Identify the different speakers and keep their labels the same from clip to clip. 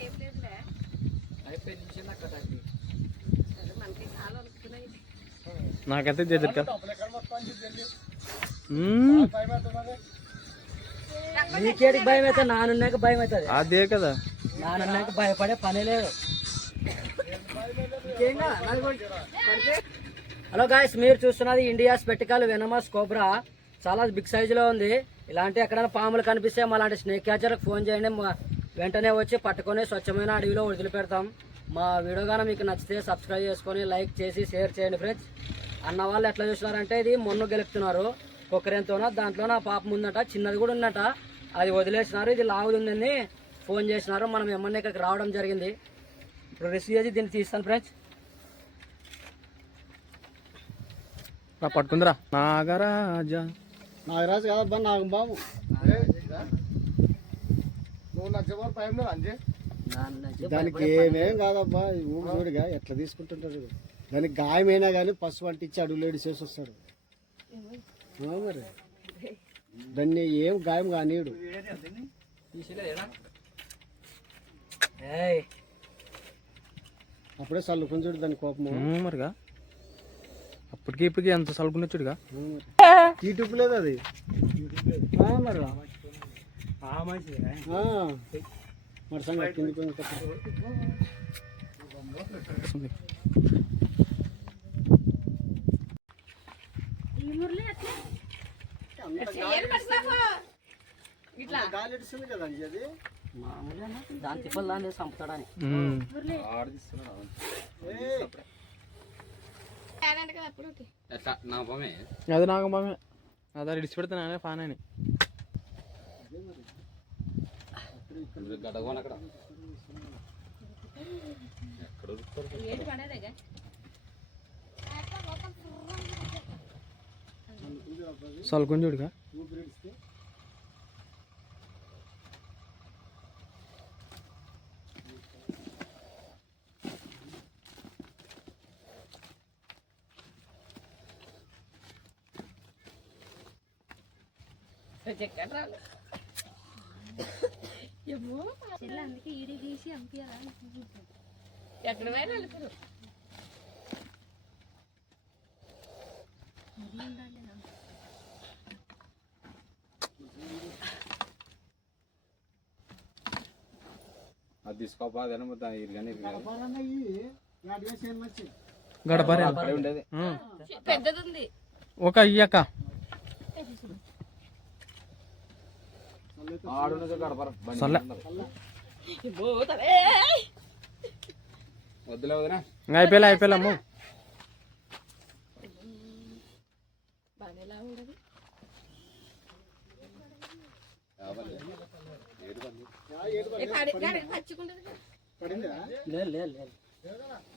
Speaker 1: లేదులే సరే, అంతే చాలా అనుకున్నాయి
Speaker 2: నాకైతే చేద్దరు కదా
Speaker 3: నీకేడికి భయం అయితే నానున్నాక భయం అవుతుంది
Speaker 2: అదే కదా.
Speaker 3: నానున్నాక భయపడే పని లేదు. హలో గాయస్ మీరు చూస్తున్నది ఇండియా స్పెటికల్ వెనమస్ కోబ్రా. చాలా బిగ్ సైజ్లో ఉంది. ఇలాంటి ఎక్కడైనా పాములు కనిపిస్తే మా లాంటి స్నేక్ క్యాచర్కి ఫోన్ చేయండి. వెంటనే వచ్చి పట్టుకొని స్వచ్ఛమైన అడవిలో వదిలిపెడతాం. మా వీడియో కానీ మీకు నచ్చితే సబ్స్క్రైబ్ చేసుకొని లైక్ చేసి షేర్ చేయండి ఫ్రెండ్స్. అన్న వాళ్ళు ఎట్లా చూస్తున్నారంటే ఇది మొన్ను గెలుపుతున్నారు. కుక్కరేంతోన దాంట్లో నా పాప ఉందట చిన్నది కూడా ఉందట. అది వదిలేసినారు ఇది లావుది ఉందని ఫోన్ చేసినారు. మనం ఎమ్మెల్యే ఇక్కడికి రావడం జరిగింది. ఇప్పుడు రిసీవ్ చేసి దీన్ని తీస్తాను ఫ్రెండ్స్.
Speaker 2: నా పట్టుకుందిరా. నాగరాజా.
Speaker 4: నాగరాజు కాదబ్బా నాకు బాబు నువ్వు అంజే. దానికి ఏమేం కాదబ్బా ఊరు చూడుగా ఎట్లా తీసుకుంటుంటారు ఇది. దానికి గాయమైనా కానీ పసుపు అంటించి అడుగులేడి చేసి వస్తాడు. మరి? దాన్ని ఏం గాయం కానీయుడు
Speaker 3: ఏయ్.
Speaker 4: అప్పుడే చల్లుకుని చూడు దాని కోపము.
Speaker 2: మ్మ్, మరిగా. అప్పటికి ఇప్పటికి ఎంత సలుకునొచ్చుడుగా
Speaker 4: తీటుపు లేదు అది. మరి సంగతి
Speaker 1: ఇట్లా
Speaker 4: గాలి ఇడుస్తుంది కదా అంజీ అది?
Speaker 3: మామూలుగా దాని తిప్పలు దాన్ని చంపుతాడని.
Speaker 2: అది నాకు బాగా అదే ఇడిచి పెడతా నానే ఫాన్ అని. సలుకుని చూడుగా.
Speaker 1: అందుకే ఈడి తీసి పంపించాలా ఎక్కడ పోయినా వెళ్తారు
Speaker 5: అది తీసుకోపా
Speaker 2: గడపరే
Speaker 5: ఉండేది.
Speaker 1: పెద్దది ఉంది.
Speaker 2: ఒక అయ్యాక సర్లే. ఇంకా అయిపోయలే అయిపోయలే అమ్ము.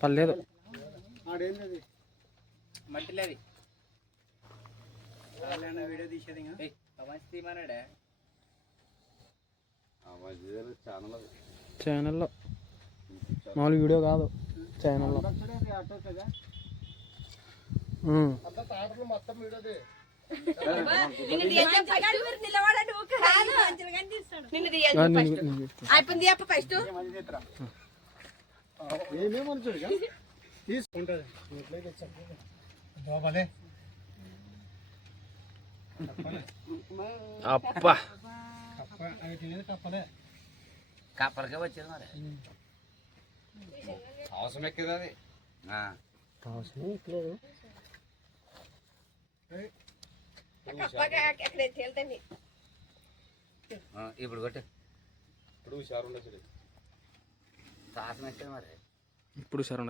Speaker 2: పర్లేదు.
Speaker 4: ఆడేంది అది
Speaker 5: మట్టిలేది ఛానల్
Speaker 2: ఛానల్లో మామూలు వీడియో కాదు. ఛానల్లో
Speaker 4: తీసుకుంటుంది. బాబాలే.
Speaker 2: అప్పా.
Speaker 4: కప్పలే
Speaker 3: కాపరకే వచ్చింది మరి.
Speaker 5: అవసరం ఎక్కింది అది. ఆ.
Speaker 3: అవసరం లేదు
Speaker 6: ఆ, ఇప్పుడు కొట్టు.
Speaker 5: ఇప్పుడు హుషారు ఉండొచ్చు
Speaker 6: తాసం ఎక్కే మరి.
Speaker 2: ఇప్పుడు సరే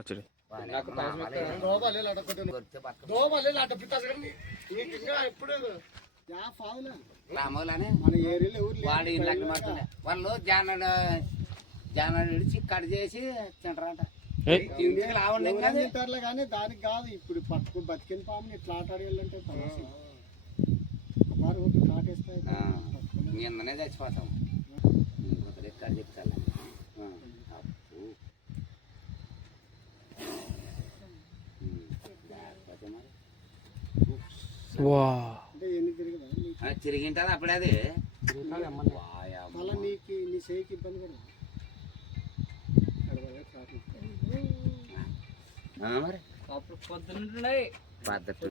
Speaker 4: లడ పిత్తాసు కానీ నీకు ఇంకా ఎప్పుడు
Speaker 6: రామోలానే
Speaker 4: మన ఏరియాలో ఊర్లో
Speaker 6: వాడు ఇళ్ళకి మాత్రమే వాళ్ళు జానడు జానడు ఇడిచి కట్ చేసి తింటారంట.
Speaker 4: తింటారులే కానీ దానికి కాదు ఇప్పుడు పట్టుకు బతికిన పాముని ఇట్లా ఒకటి కాటేస్తాయి
Speaker 6: నిన్ననే చచ్చిపోతాం. ఇంకొకటి ఎక్కడ చెప్తాను అప్పు. ఉమ్, తిరిగింటది అప్పుడే అది.
Speaker 4: మళ్ళీ నీకు నీ చేయికి ఇబ్బంది కూడా
Speaker 6: మరి?
Speaker 3: అప్పుడు పొద్దున్నే
Speaker 6: పద్ధతి